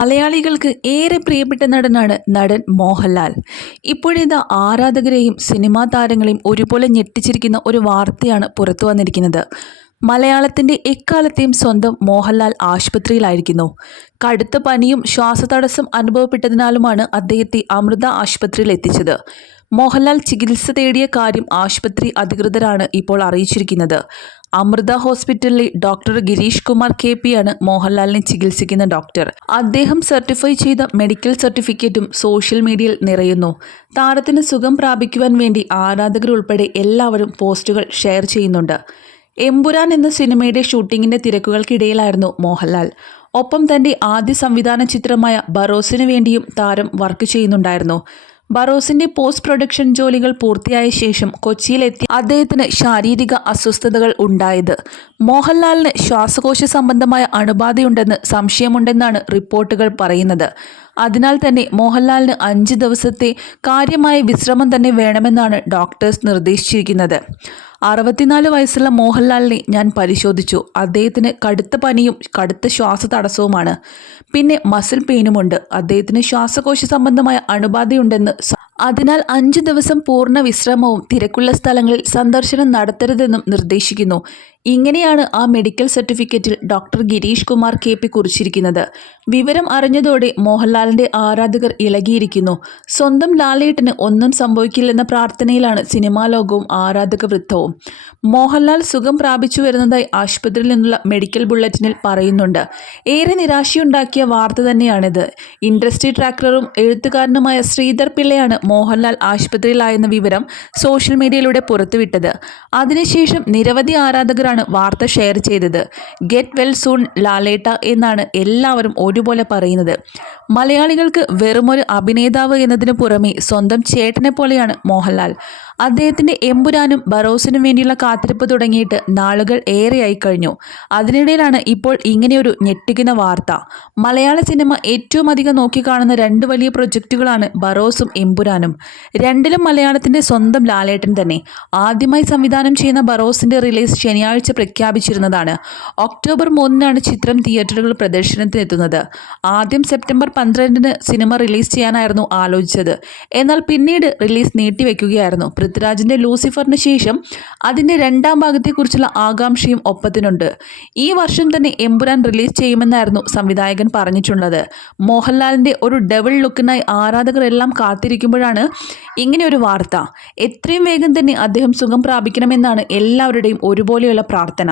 മലയാളികൾക്ക് ഏറെ പ്രിയപ്പെട്ട നടനാണ് നടൻ മോഹൻലാൽ. ഇപ്പോഴേത് ആരാധകരെയും സിനിമാ താരങ്ങളെയും ഒരുപോലെ ഞെട്ടിച്ചിരിക്കുന്ന ഒരു വാർത്തയാണ് പുറത്തു വന്നിരിക്കുന്നത്. മലയാളത്തിന്റെ എക്കാലത്തെയും സ്വന്തം മോഹൻലാൽ ആശുപത്രിയിലായിരിക്കുന്നു. കടുത്ത പനിയും ശ്വാസതടസ്സം അനുഭവപ്പെട്ടതിനാലുമാണ് അദ്ദേഹത്തെ അമൃത ആശുപത്രിയിൽ എത്തിച്ചത്. മോഹൻലാൽ ചികിത്സ തേടിയ കാര്യം ആശുപത്രി അധികൃതരാണ് ഇപ്പോൾ അറിയിച്ചിരിക്കുന്നത്. അമൃത ഹോസ്പിറ്റലിലെ doctor Girish Kumar K P ആണ് മോഹൻലാലിനെ ചികിത്സിക്കുന്ന ഡോക്ടർ. അദ്ദേഹം സർട്ടിഫൈ ചെയ്ത മെഡിക്കൽ സർട്ടിഫിക്കറ്റും സോഷ്യൽ മീഡിയയിൽ നിറയുന്നു. താരത്തിന് സുഖം പ്രാപിക്കുവാൻ വേണ്ടി ആരാധകരുൾപ്പെടെ എല്ലാവരും പോസ്റ്റുകൾ ഷെയർ ചെയ്യുന്നുണ്ട്. എമ്പുരാൻ എന്ന സിനിമയുടെ ഷൂട്ടിങ്ങിന്റെ തിരക്കുകൾക്കിടയിലായിരുന്നു മോഹൻലാൽ. ഒപ്പം തന്റെ ആദ്യ സംവിധാന ചിത്രമായ ബറോസിനു വേണ്ടിയും താരം വർക്ക് ചെയ്യുന്നുണ്ടായിരുന്നു. ബറോസിന്റെ പോസ്റ്റ് പ്രൊഡക്ഷൻ ജോലികൾ പൂർത്തിയായ ശേഷം കൊച്ചിയിലെത്തി അദ്ദേഹത്തിന് ശാരീരിക അസ്വസ്ഥതകൾ ഉണ്ടായത്. മോഹൻലാലിന് ശ്വാസകോശ സംബന്ധമായ അണുബാധയുണ്ടെന്ന് സംശയമുണ്ടെന്നാണ് റിപ്പോർട്ടുകൾ പറയുന്നത്. അതിനാൽ തന്നെ മോഹൻലാലിന് അഞ്ച് ദിവസത്തെ കാര്യമായ വിശ്രമം തന്നെ വേണമെന്നാണ് ഡോക്ടേഴ്സ് നിർദ്ദേശിച്ചിരിക്കുന്നത്. അറുപത്തിനാല് വയസ്സുള്ള മോഹൻലാലിനെ ഞാൻ പരിശോധിച്ചു. അദ്ദേഹത്തിന് കടുത്ത പനിയും കടുത്ത ശ്വാസ തടസ്സവുമാണ്. പിന്നെ മസിൽ പെയിനുമുണ്ട്. അദ്ദേഹത്തിന് ശ്വാസകോശ സംബന്ധമായ അണുബാധയുണ്ടെന്ന് അതിനാൽ അഞ്ച് ദിവസം പൂർണ വിശ്രമവും തിരക്കുള്ള സ്ഥലങ്ങളിൽ സന്ദർശനം നടത്തരുതെന്നും നിർദ്ദേശിക്കുന്നു. ഇങ്ങനെയാണ് ആ medical സർട്ടിഫിക്കറ്റിൽ doctor Girish Kumar K P കുറിച്ചിരിക്കുന്നത്. വിവരം അറിഞ്ഞതോടെ മോഹൻലാലിന്റെ ആരാധകർ ഇളകിയിരിക്കുന്നു. സ്വന്തം ലാലേട്ടന് ഒന്നും സംഭവിക്കില്ലെന്ന പ്രാർത്ഥനയിലാണ് സിനിമാ ലോകവും ആരാധക വൃത്തവും. മോഹൻലാൽ സുഖം പ്രാപിച്ചു വരുന്നതായി ആശുപത്രിയിൽ നിന്നുള്ള മെഡിക്കൽ ബുള്ളറ്റിനിൽ പറയുന്നുണ്ട്. ഏറെ നിരാശയുണ്ടാക്കിയ വാർത്ത തന്നെയാണിത്. ഇൻഡസ്ട്രി ട്രാക്കറും എഴുത്തുകാരനുമായ ശ്രീധർ പിള്ളയാണ് മോഹൻലാൽ ആശുപത്രിയിലായെന്ന വിവരം സോഷ്യൽ മീഡിയയിലൂടെ പുറത്തുവിട്ടത്. അതിനുശേഷം നിരവധി ആരാധകർ ആണ് വാർത്ത ഷെയർ ചെയ്തത്. ഗെറ്റ് വെൽ സൂൺ ലാലേട്ട എന്നാണ് എല്ലാവരും ഒരുപോലെ പറയുന്നത്. മലയാളികൾക്ക് വെറുമൊരു അഭിനേതാവ് എന്നതിനു പുറമെ സ്വന്തം ചേട്ടനെ പോലെയാണ് മോഹൻലാൽ. അദ്ദേഹത്തിന്റെ എമ്പുരാനും ബറോസിനും വേണ്ടിയുള്ള കാത്തിരിപ്പ് തുടങ്ങിയിട്ട് നാളുകൾ ഏറെയായി കഴിഞ്ഞു. അതിനിടയിലാണ് ഇപ്പോൾ ഇങ്ങനെയൊരു ഞെട്ടിക്കുന്ന വാർത്ത. മലയാള സിനിമ ഏറ്റവും അധികം നോക്കിക്കാണുന്ന രണ്ട് വലിയ പ്രൊജക്റ്റുകളാണ് ബറോസും എമ്പുരാനും. രണ്ടിലും മലയാളത്തിന്റെ സ്വന്തം ലാലേട്ടൻ തന്നെ. ആദ്യമായി സംവിധാനം ചെയ്യുന്ന ബറോസിന്റെ റിലീസ് ശനിയാഴ്ച പ്രഖ്യാപിച്ചിരുന്നതാണ്. ഒക്ടോബർ മൂന്നിനാണ് ചിത്രം തിയേറ്ററുകൾ പ്രദർശനത്തിനെത്തുന്നത്. ആദ്യം സെപ്റ്റംബർ പന്ത്രണ്ടിന് സിനിമ റിലീസ് ചെയ്യാനായിരുന്നു ആലോചിച്ചത്. എന്നാൽ പിന്നീട് റിലീസ് നീട്ടിവെക്കുകയായിരുന്നു. പൃഥ്വിരാജിന്റെ ലൂസിഫറിന് ശേഷം അതിന്റെ രണ്ടാം ഭാഗത്തെക്കുറിച്ചുള്ള ആകാംക്ഷയും ഒപ്പത്തിനുണ്ട്. ഈ വർഷം തന്നെ എമ്പുരാൻ റിലീസ് ചെയ്യുമെന്നായിരുന്നു സംവിധായകൻ പറഞ്ഞിട്ടുള്ളത്. മോഹൻലാലിന്റെ ഒരു ഡബിൾ ലുക്കിനായി ആരാധകരെല്ലാം കാത്തിരിക്കുമ്പോഴാണ് ഇങ്ങനെ ഒരു വാർത്ത. എത്രയും വേഗം തന്നെ അദ്ദേഹം സുഖം പ്രാപിക്കണമെന്നാണ് എല്ലാവരുടെയും ഒരുപോലെയുള്ള പ്രാർത്ഥന.